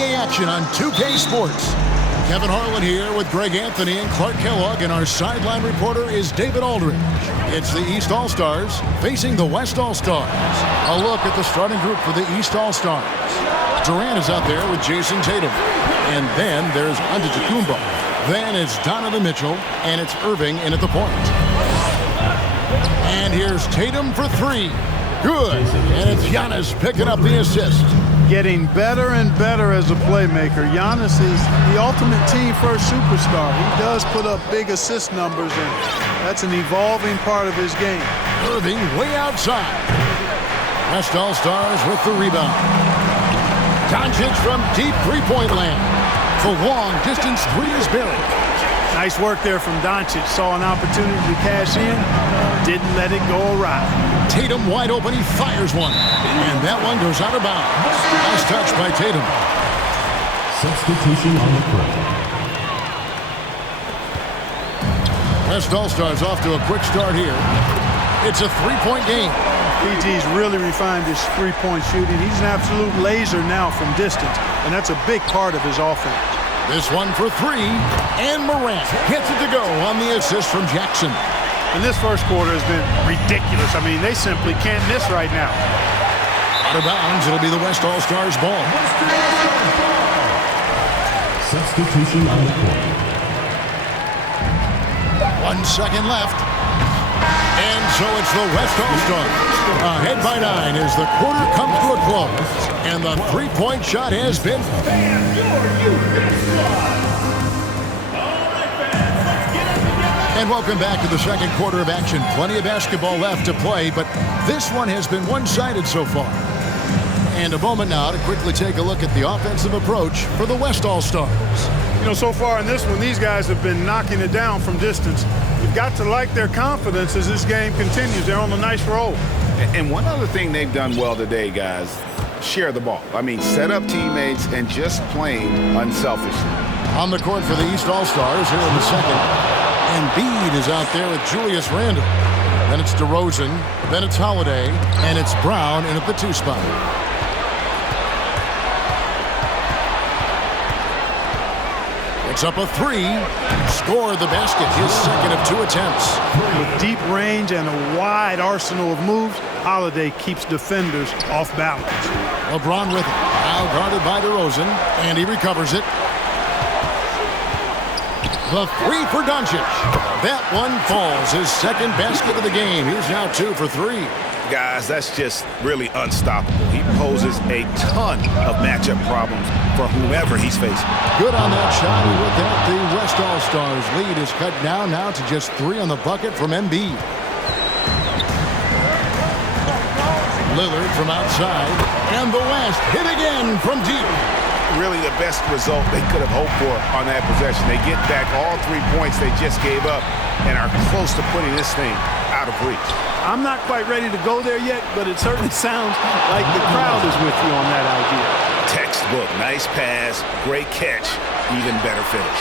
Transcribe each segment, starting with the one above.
NBA action on 2K Sports. Kevin Harlan here with Greg Anthony and Clark Kellogg, and our sideline reporter is David Aldridge. It's the East All-Stars facing the West All-Stars. A look at the starting group for the East All-Stars. Durant is out there with Jason Tatum. And then there's Antetokounmpo. Then it's Donovan Mitchell, and it's Irving in at the point. And here's Tatum for three. Good. And it's Giannis picking up the assist. Getting better and better as a playmaker. Giannis is the ultimate team-first superstar. He does put up big assist numbers, and that's an evolving part of his game. Irving way outside. West All-Stars with the rebound. Doncic from deep three-point land. The long-distance three is buried. Nice work there from Doncic. Saw an opportunity to cash in. Didn't let it go awry. Tatum wide open. He fires one. And that one goes out of bounds. Nice touch by Tatum. Substitution on the court. West All-Stars off to a quick start here. It's a three-point game. PG's really refined his three-point shooting. He's an absolute laser now from distance, and that's a big part of his offense. This one for three, and Morant gets it to go on the assist from Jackson. And this first quarter has been ridiculous. I mean, they simply can't miss right now. Out of bounds, it'll be the West All-Stars ball. Substitution on the court. 1 second left. And so it's the West All-Stars. Ahead by 9 as the quarter comes to a close. And the three-point shot has been... And welcome back to the second quarter of action. Plenty of basketball left to play, but this one has been one-sided so far. And a moment now to quickly take a look at the offensive approach for the West All-Stars. You know, so far in this one, these guys have been knocking it down from distance. You've got to like their confidence as this game continues. They're on a nice roll. And one other thing they've done well today, guys, share the ball. I mean, set up teammates and just playing unselfishly. On the court for the East All-Stars here in the second. Embiid is out there with Julius Randle. Then it's DeRozan. Then it's Holiday. And it's Brown in at the 2 spot. It's up a three. Scored the basket. His second of 2 attempts. With deep range and a wide arsenal of moves, Holiday keeps defenders off balance. LeBron with it. Now guarded by DeRozan. And he recovers it. The three for Doncic. That one falls. His second basket of the game. He's now 2 for 3. Guys, that's just really unstoppable. He poses a ton of matchup problems for whomever he's facing. Good on that shot. And with that, the West All-Stars lead is cut down now to just 3 on the bucket from Embiid. Lillard from outside. And the West hit again from deep. Really the best result they could have hoped for on that possession. They get back all 3 points they just gave up and are close to putting this thing out of reach. I'm not quite ready to go there yet, but it certainly sounds like the crowd is with you on that idea. Textbook. Nice pass, great catch, even better finish.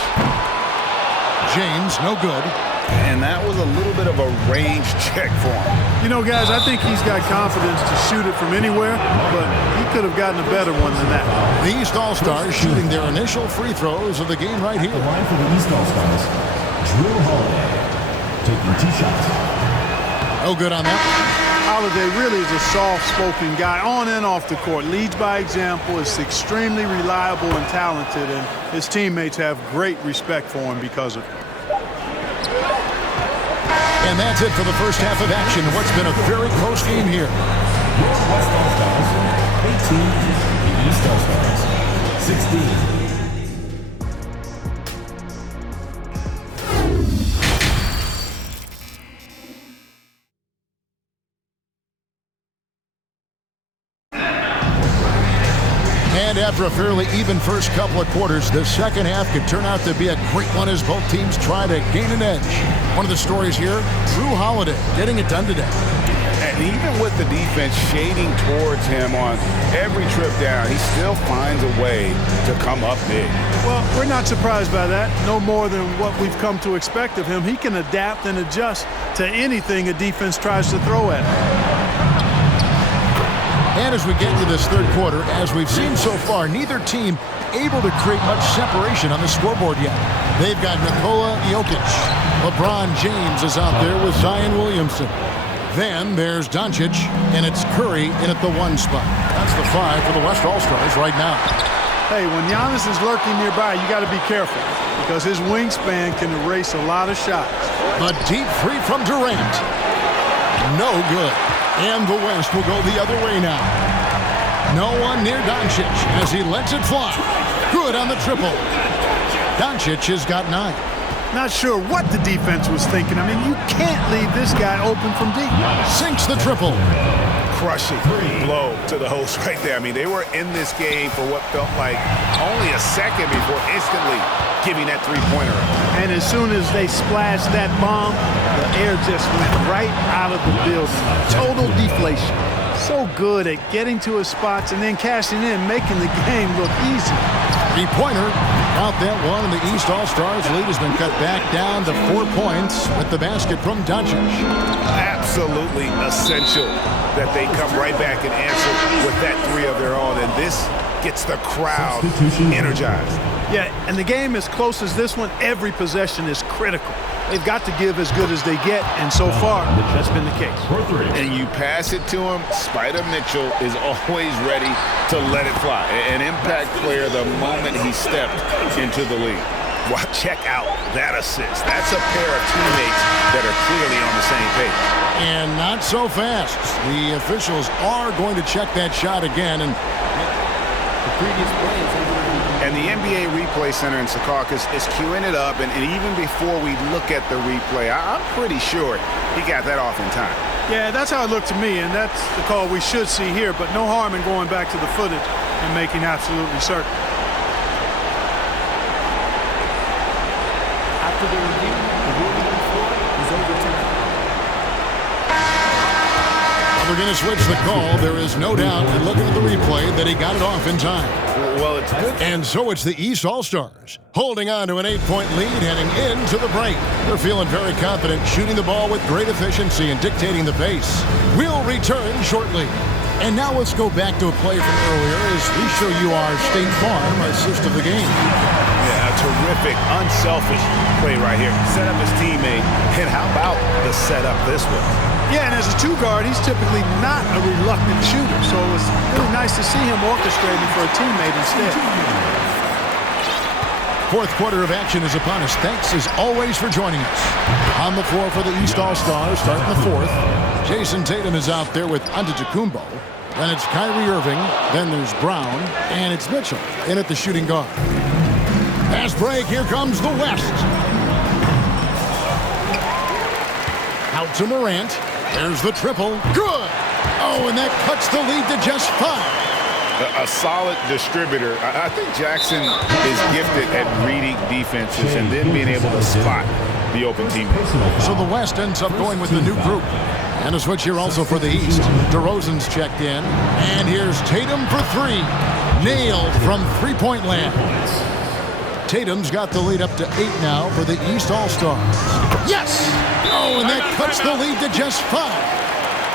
James, no good. And that was a little bit of a range check for him. You know, guys, I think he's got confidence to shoot it from anywhere, but he could have gotten a better one than that. The East All-Stars shooting their initial free throws of the game right here. The line for the East All-Stars, Drew Holiday, taking 2 shots. No good on that. Holiday really is a soft-spoken guy on and off the court. Leads by example, is extremely reliable and talented, and his teammates have great respect for him because of it. And that's it for the first half of action. What's been a very close game here. West All-Stars, 18. The East All-Stars, 16. And after a fairly even first couple of quarters, the second half could turn out to be a great one as both teams try to gain an edge. One of the stories here, Drew Holiday getting it done today. And even with the defense shading towards him on every trip down, he still finds a way to come up big. Well, we're not surprised by that. No more than what we've come to expect of him. He can adapt and adjust to anything a defense tries to throw at him. And as we get to this third quarter, as we've seen so far, neither team able to create much separation on the scoreboard yet. They've got Nikola Jokic. LeBron James is out there with Zion Williamson. Then there's Doncic, and it's Curry in at the 1 spot. That's the 5 for the West All-Stars right now. Hey, when Giannis is lurking nearby, you got to be careful because his wingspan can erase a lot of shots. A deep three from Durant. No good. And the West will go the other way now. No one near Doncic as he lets it fly. Good on the triple. Doncic has got 9. Not sure what the defense was thinking. I mean, you can't leave this guy open from deep. Sinks the triple. Crushing blow to the host right there. I mean, they were in this game for what felt like only a second before instantly giving that three-pointer. And as soon as they splashed that bomb, the air just went right out of the building. Total deflation. So good at getting to his spots and then cashing in, making the game look easy. Three-pointer. Out that one, and the East All-Stars lead has been cut back down to 4 points with the basket from Doncic. Absolutely essential that they come right back and answer with that 3 of their own, and this gets the crowd energized. Yeah, and the game as close as this one, every possession is critical. They've got to give as good as they get, and so far, that's been the case. And you pass it to him, Spider Mitchell is always ready to let it fly. An impact player the moment he stepped into the league. Well, check out that assist. That's a pair of teammates that are clearly on the same page. And not so fast. The officials are going to check that shot again, and the previous play is and the NBA Replay Center in Secaucus is queuing it up, and even before we look at the replay, I'm pretty sure he got that off in time. Yeah, that's how it looked to me, and that's the call we should see here, but no harm in going back to the footage and making absolutely certain. After the review, the ruling on the floor is overturned. We're going to switch the call. There is no doubt in looking at the replay that he got it off in time. Well, it's good. And so it's the East All-Stars holding on to an 8-point lead heading into the break. They're feeling very confident, shooting the ball with great efficiency and dictating the pace. We'll return shortly. And now let's go back to a play from earlier as we show you our State Farm assist of the game. Yeah, a terrific, unselfish play right here. Set up his teammate, and how about the setup this was? Yeah, and as a 2-guard, he's typically not a reluctant shooter, so it was really nice to see him orchestrating for a teammate instead. Fourth quarter of action is upon us. Thanks, as always, for joining us. On the floor for the East All-Stars, starting the fourth. Jason Tatum is out there with Antetokounmpo. Then it's Kyrie Irving. Then there's Brown. And it's Mitchell in at the shooting guard. Fast break. Here comes the West. Out to Morant. There's the triple. Good. Oh, and that cuts the lead to just 5. A solid distributor. I think Jackson is gifted at reading defenses and then being able to spot the open teammate. So the West ends up going with the new group. And a switch here also for the East. DeRozan's checked in. And here's Tatum for 3. Nailed from three-point land. Tatum's got the lead up to 8 now for the East All-Stars. Yes! Oh, and that cuts the lead to just 5.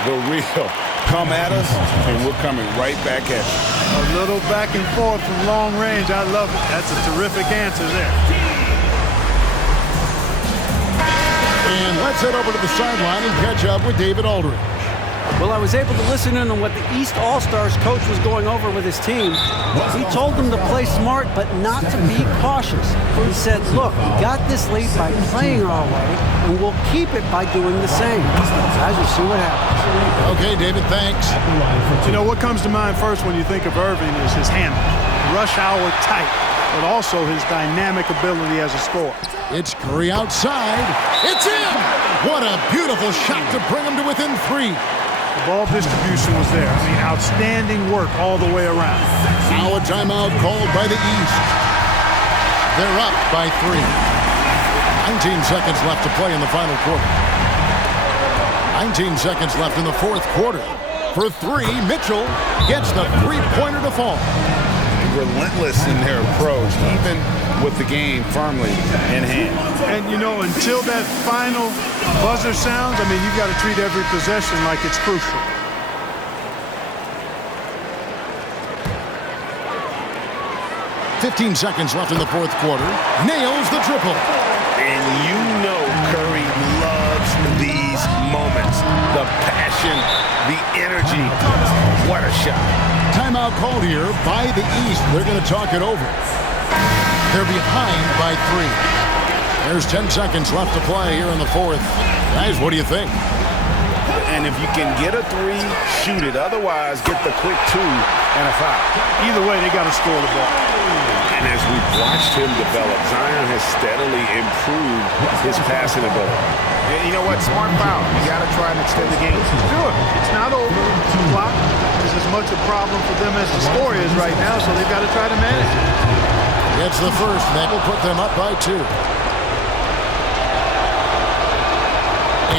The real come at us, and we're coming right back at you. A little back and forth from long range. I love it. That's a terrific answer there. And let's head over to the sideline and catch up with David Aldridge. Well, I was able to listen in on what the East All-Stars coach was going over with his team. He told them to play smart, but not to be cautious. He said, look, we got this lead by playing our way, and we'll keep it by doing the same. Guys, we'll see what happens. Okay, David, thanks. You know, what comes to mind first when you think of Irving is his handle. Rush hour tight, but also his dynamic ability as a scorer. It's Curry outside. It's in! What a beautiful shot to bring him to within 3. The ball distribution was there. I mean, outstanding work all the way around. Now a timeout called by the East. They're up by 3. 19 seconds left to play in the final quarter. 19 seconds left in the fourth quarter. For 3, Mitchell gets the three-pointer to fall. Relentless in their approach, even with the game firmly in hand. And, you know, until that final buzzer sounds, I mean, you've got to treat every possession like it's crucial. 15 seconds left in the fourth quarter. Nails the triple. And you know Curry loves these moments. The passion, the energy. What a shot. Timeout called here by the East. They're going to talk it over. They're behind by 3. There's 10 seconds left to play here in the fourth. Guys, what do you think? And if you can get a 3, shoot it. Otherwise, get the quick 2 and a foul. Either way, they got to score the ball. And as we've watched him develop, Zion has steadily improved his passing ability. And you know what? Smart foul. You got to try and extend the game. Do it. It's not over. The clock is as much a problem for them as the score is right now, so they've got to try to manage it. It's the first. That will put them up by 2.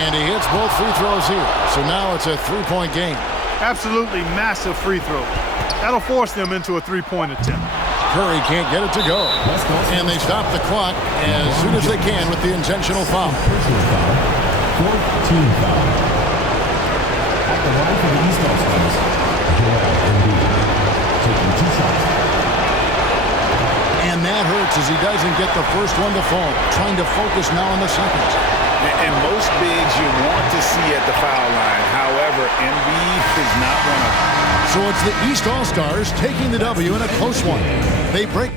And he hits both free throws here. So now it's a 3-point game. Absolutely massive free throw. That'll force them into a 3-point attempt. Curry can't get it to go. And they stop the clock as soon as they can with the intentional foul. 14 foul. At the line for the East All-Stars, Joel Embiid, taking 2 shots. And that hurts as he doesn't get the first one to fall. Trying to focus now on the second. And most bigs you want to see at the foul line. However, Embiid is not one of them. So it's the East All-Stars taking the W in a close one. They break